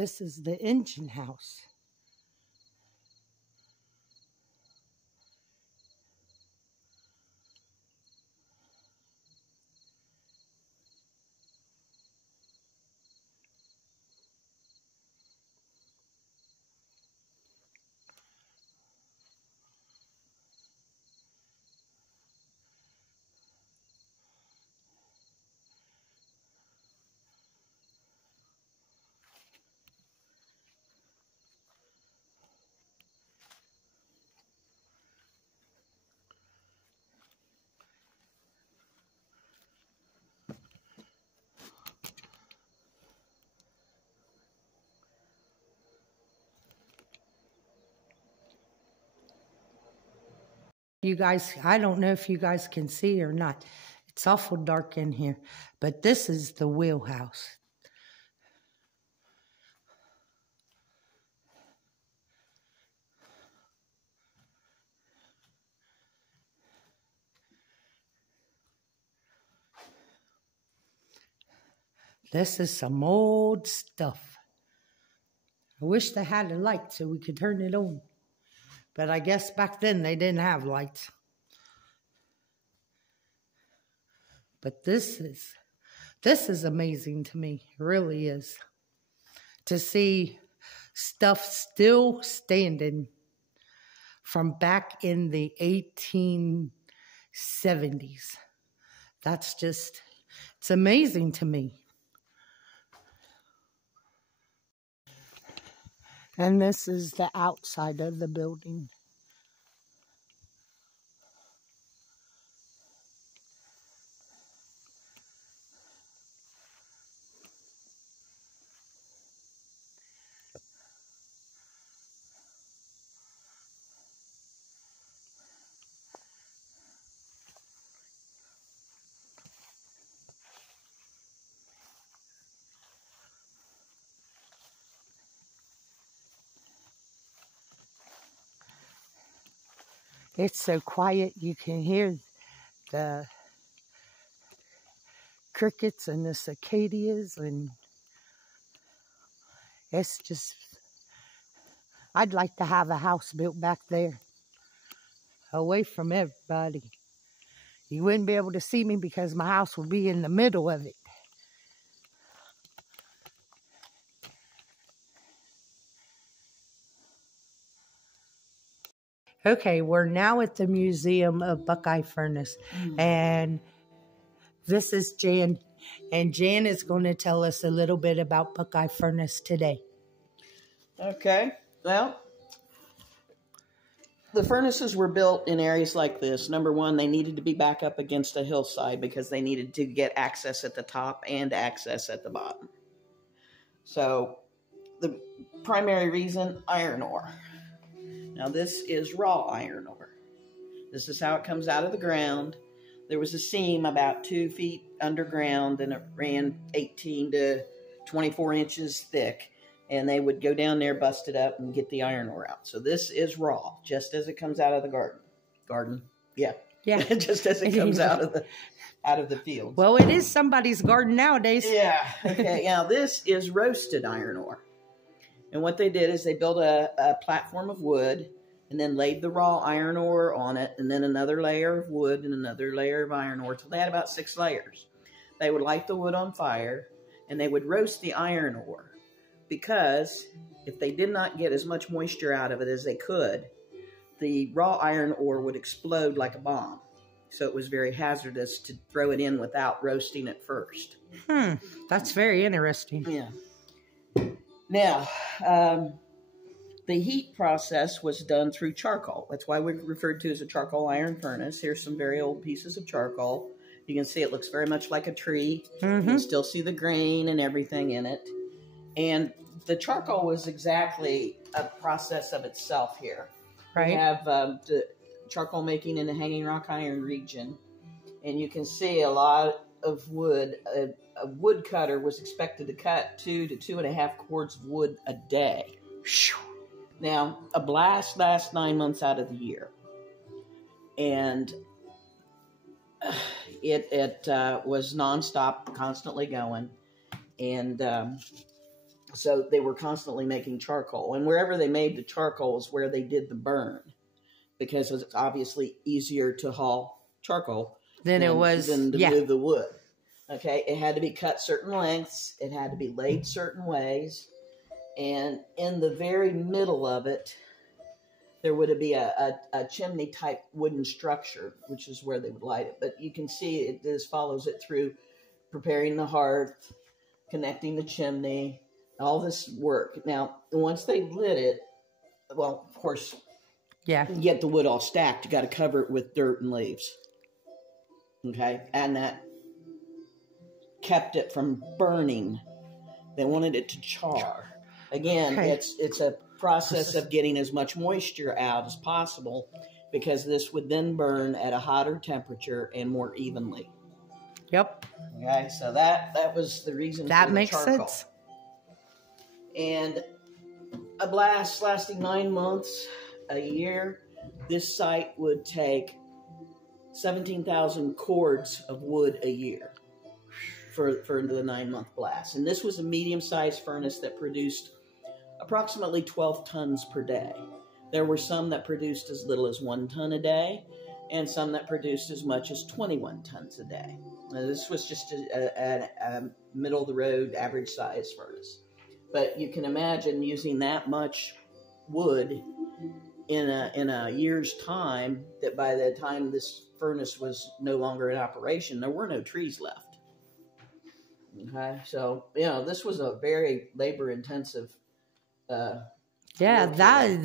This is the engine house. You guys, I don't know if you guys can see or not. It's awful dark in here, but this is the wheelhouse. This is some old stuff. I wish they had a light so we could turn it on. But I guess back then they didn't have lights. But this is amazing to me. It really is. To see stuff still standing from back in the 1870s. That's just, it's amazing to me. And this is the outside of the building. It's so quiet, you can hear the crickets and the cicadas, and it's just, I'd like to have a house built back there, away from everybody. You wouldn't be able to see me because my house would be in the middle of it. Okay, we're now at the Museum of Buckeye Furnace, and this is Jan, and Jan is going to tell us a little bit about Buckeye Furnace today. Okay, well, the furnaces were built in areas like this. Number one, they needed to be back up against a hillside because they needed to get access at the top and access at the bottom. So, the primary reason, iron ore. Now, this is raw iron ore. This is how it comes out of the ground. There was a seam about 2 feet underground, and it ran 18 to 24 inches thick. And they would go down there, bust it up, and get the iron ore out. So this is raw, just as it comes out of the garden. Yeah. Just as it comes out of the field. Well, it is somebody's garden nowadays. Yeah. Okay. Now, this is roasted iron ore. And what they did is they built a platform of wood and then laid the raw iron ore on it, and then another layer of wood and another layer of iron ore. So they had about 6 layers. They would light the wood on fire, and they would roast the iron ore, because if they did not get as much moisture out of it as they could, the raw iron ore would explode like a bomb. So it was very hazardous to throw it in without roasting it first. That's very interesting. Yeah. Now, the heat process was done through charcoal. That's why we referred to as a charcoal iron furnace. Here's some very old pieces of charcoal. You can see it looks very much like a tree. You can still see the grain and everything in it. And the charcoal was exactly a process of itself here. Right. We have the charcoal making in the Hanging Rock Iron region. And you can see a lot of wood. A wood cutter was expected to cut 2 to 2.5 cords of wood a day. Now, a blast lasts 9 months out of the year. And it was nonstop, constantly going. And So they were constantly making charcoal. And wherever they made the charcoal is where they did the burn, because it's obviously easier to haul charcoal than it was than to move the wood. Okay, it had to be cut certain lengths. It had to be laid certain ways. And in the very middle of it, there would be a chimney-type wooden structure, which is where they would light it. But you can see it just follows it through preparing the hearth, connecting the chimney, all this work. Now, once they lit it, well, of course, yeah, you get the wood all stacked. You got to cover it with dirt and leaves. Okay, and that kept it from burning. They wanted it to char. Again, okay. it's a process of getting as much moisture out as possible, because this would then burn at a hotter temperature and more evenly. Yep. Okay, so that was the reason that for the makes charcoal. sense. And a blast lasting 9 months, a year, this site would take 17,000 cords of wood a year for the 9-month blast. And this was a medium-sized furnace that produced approximately 12 tons per day. There were some that produced as little as 1 ton a day, and some that produced as much as 21 tons a day. Now, this was just a middle-of-the-road, average-sized furnace. But you can imagine using that much wood in a year's time, that by the time this furnace was no longer in operation, there were no trees left. Okay, so, this was a very labor-intensive yeah, that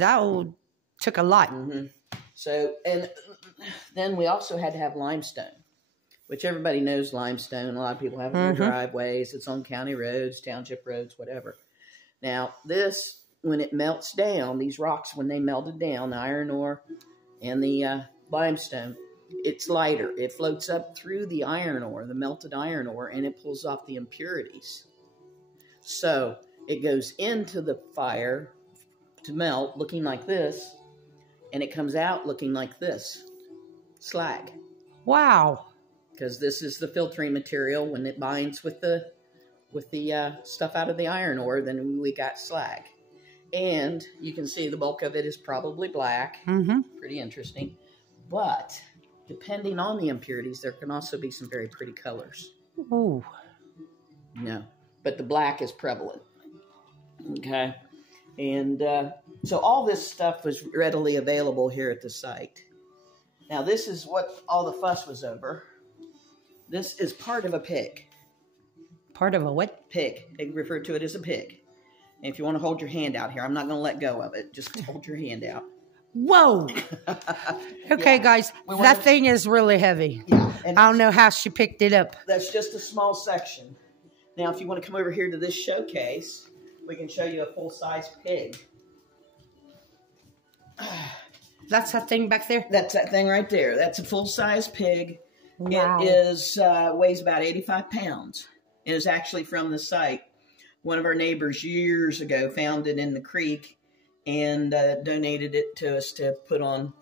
took a lot. Mm-hmm. So, and then we also had to have limestone, which everybody knows limestone. A lot of people have it in their driveways. It's on county roads, township roads, whatever. Now, this, when it melts down, these rocks, when they melted down, the iron ore and the limestone, it's lighter. It floats up through the iron ore, the melted iron ore, and it pulls off the impurities. So it goes into the fire to melt, looking like this, and it comes out looking like this, slag. Wow. Because this is the filtering material. When it binds with the stuff out of the iron ore, then we got slag. And you can see the bulk of it is probably black. Mm-hmm. Pretty interesting. But depending on the impurities, there can also be some very pretty colors. Ooh. No, but the black is prevalent. Okay. And so all this stuff was readily available here at the site. Now, this is what all the fuss was over. This is part of a pig. Part of a what? Pig. They refer to it as a pig. And if you want to hold your hand out here, I'm not going to let go of it. Just hold your hand out. Whoa. Okay, guys, that thing is really heavy. Yeah. I don't know how she picked it up. That's just a small section. Now, if you want to come over here to this showcase, we can show you a full-size pig. That's that thing back there? That's that thing right there. That's a full-size pig. Wow. It is weighs about 85 pounds. It is actually from the site. One of our neighbors years ago found it in the creek and donated it to us to put on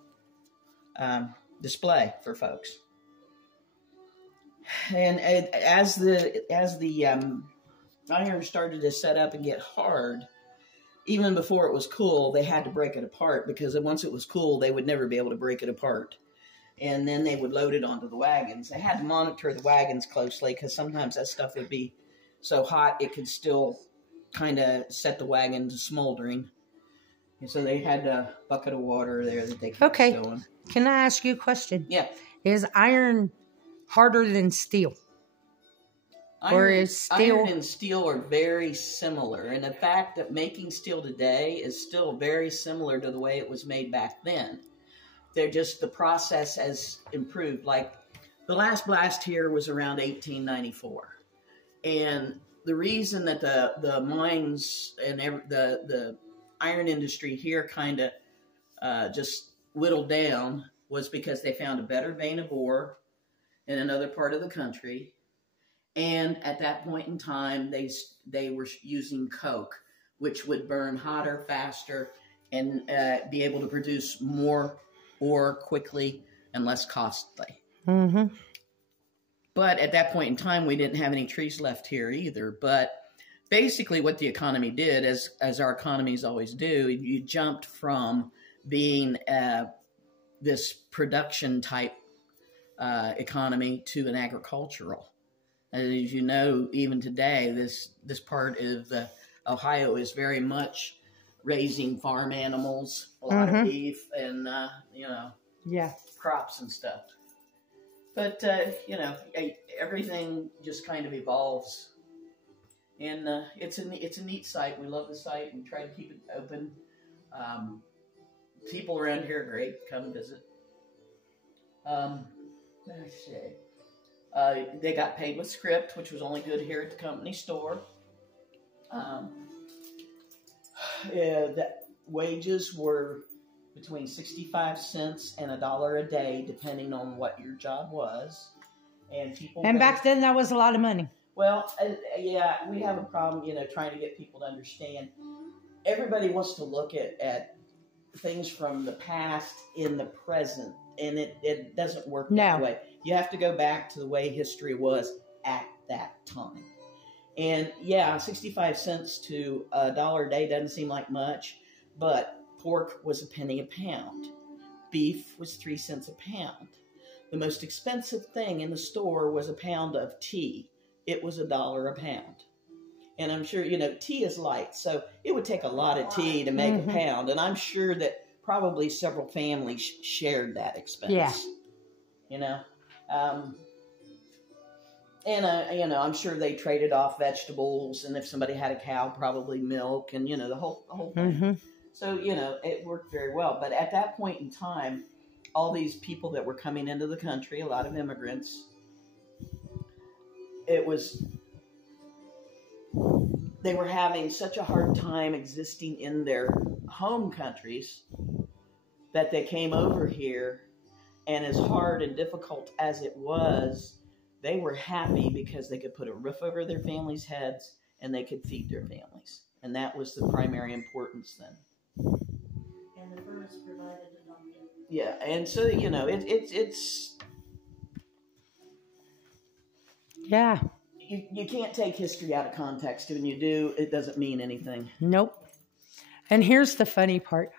display for folks. And as the iron started to set up and get hard, even before it was cool, they had to break it apart, because once it was cool, they would never be able to break it apart. And then they would load it onto the wagons. They had to monitor the wagons closely, because sometimes that stuff would be so hot it could still kind of set the wagon to smoldering. And so they had a bucket of water there that they kept going. Can I ask you a question? Yeah. Is iron harder than steel? Iron and steel are very similar. And the fact that making steel today is still very similar to the way it was made back then. They're just, the process has improved. Like the last blast here was around 1894. And the reason that the mines and the iron industry here kind of just whittled down was because they found a better vein of ore in another part of the country. And at that point in time, they were using coke, which would burn hotter, faster, and be able to produce more ore quickly and less costly. Mm-hmm. But at that point in time, we didn't have any trees left here either. But basically what the economy did, as our economies always do. You jumped from being this production type economy to an agricultural. As you know, even today, this part of Ohio is very much raising farm animals, a lot of beef, and crops and stuff. But everything just kind of evolves, and it's a neat site. We love the site. We try to keep it open. People around here are great. Come visit. Let's see. They got paid with script, which was only good here at the company store. The wages were between 65 cents and $1 a day, depending on what your job was. And back then, that was a lot of money. Well, yeah, we have a problem, trying to get people to understand. Everybody wants to look at things from the past in the present, and it doesn't work that way. You have to go back to the way history was at that time. And yeah, 65 cents to $1 a day doesn't seem like much, but pork was a penny a pound. Beef was 3 cents a pound. The most expensive thing in the store was a pound of tea. It was $1 a pound. And I'm sure, tea is light, so it would take a lot of tea to make a pound. And I'm sure that probably several families shared that expense. Yeah. I'm sure they traded off vegetables, and if somebody had a cow, probably milk, and the whole thing. So it worked very well. But at that point in time, all these people that were coming into the country, a lot of immigrants, they were having such a hard time existing in their home countries that they came over here, and as hard and difficult as it was, they were happy because they could put a roof over their families' heads and they could feed their families. And that was the primary importance then. And the furnace provided it on them. Yeah, and so, it's... Yeah. You can't take history out of context. When you do, it doesn't mean anything. Nope. And here's the funny part.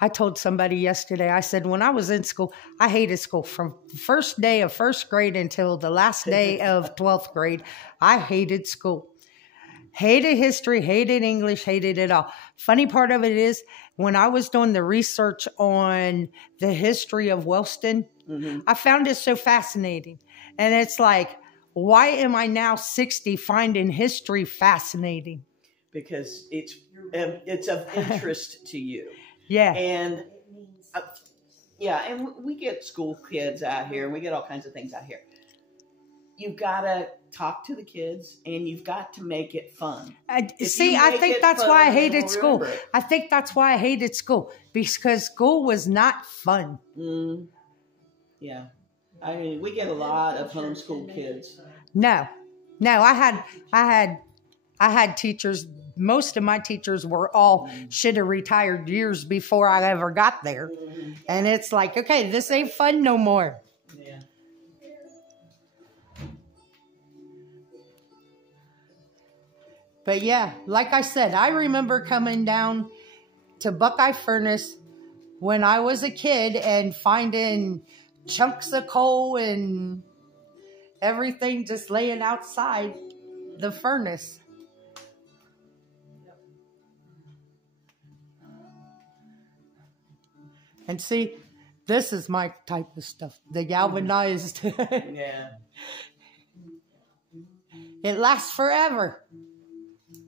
I told somebody yesterday, I said, when I was in school, I hated school. From the first day of first grade until the last day of 12th grade, I hated school. Hated history, hated English, hated it all. Funny part of it is, when I was doing the research on the history of Wellston, I found it so fascinating. And it's like, why am I now 60 finding history fascinating? Because it's of interest to you. Yeah. And and we get school kids out here, and we get all kinds of things out here. You've got to talk to the kids, and you've got to make it fun. I think that's why I hated school. I think that's why I hated school, because school was not fun. Yeah. I mean, we get a lot of homeschool kids. No, I had teachers. Most of my teachers were all should have retired years before I ever got there. And it's like, okay, this ain't fun no more. Yeah. But yeah, like I said, I remember coming down to Buckeye Furnace when I was a kid and finding chunks of coal and everything just laying outside the furnace. And see, this is my type of stuff. The galvanized. Yeah. It lasts forever.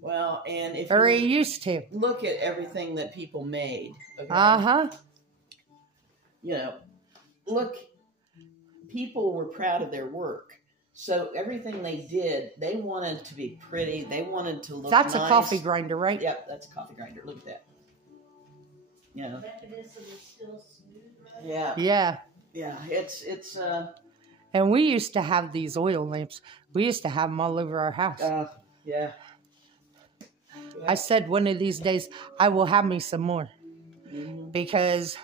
Well, and if or it used to. Look at everything that people made. Okay? Look, people were proud of their work. So everything they did, they wanted to be pretty. They wanted to look nice. That's a coffee grinder, right? Yep, that's a coffee grinder. Look at that. The mechanism is still smooth, right? Yeah. Yeah. Yeah, it's And we used to have these oil lamps. We used to have them all over our house. Yeah. I said one of these days I will have me some more. Because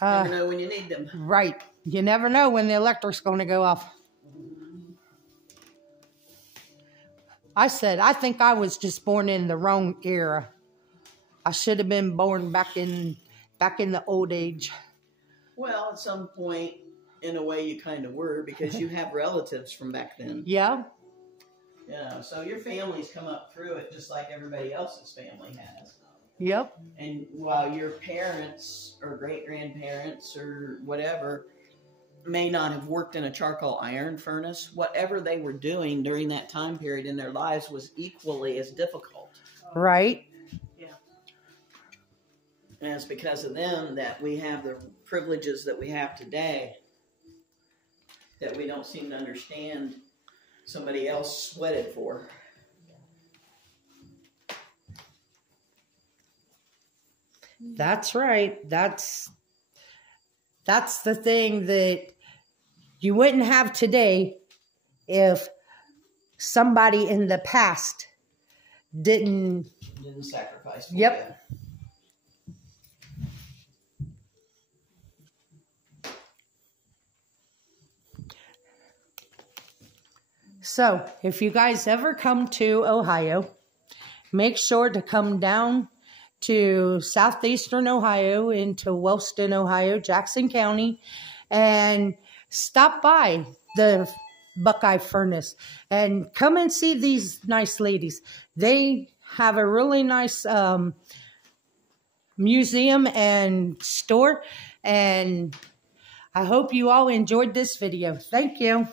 you never know when you need them. Right. You never know when the electric's going to go off. I said, I think I was just born in the wrong era. I should have been born back in the old age. Well, at some point, in a way, you kind of were, because you have relatives from back then. Yeah. Yeah, so your family's come up through it just like everybody else's family has. Yep. And while your parents or great-grandparents or whatever may not have worked in a charcoal iron furnace, whatever they were doing during that time period in their lives was equally as difficult. Right. Yeah. And it's because of them that we have the privileges that we have today, that we don't seem to understand somebody else sweated for. That's right. That's the thing that you wouldn't have today if somebody in the past didn't Sacrifice for Yep. you. So, if you guys ever come to Ohio, make sure to come down to southeastern Ohio, into Wellston, Ohio, Jackson County, and stop by the Buckeye Furnace and come and see these nice ladies. They have a really nice museum and store, and I hope you all enjoyed this video. Thank you.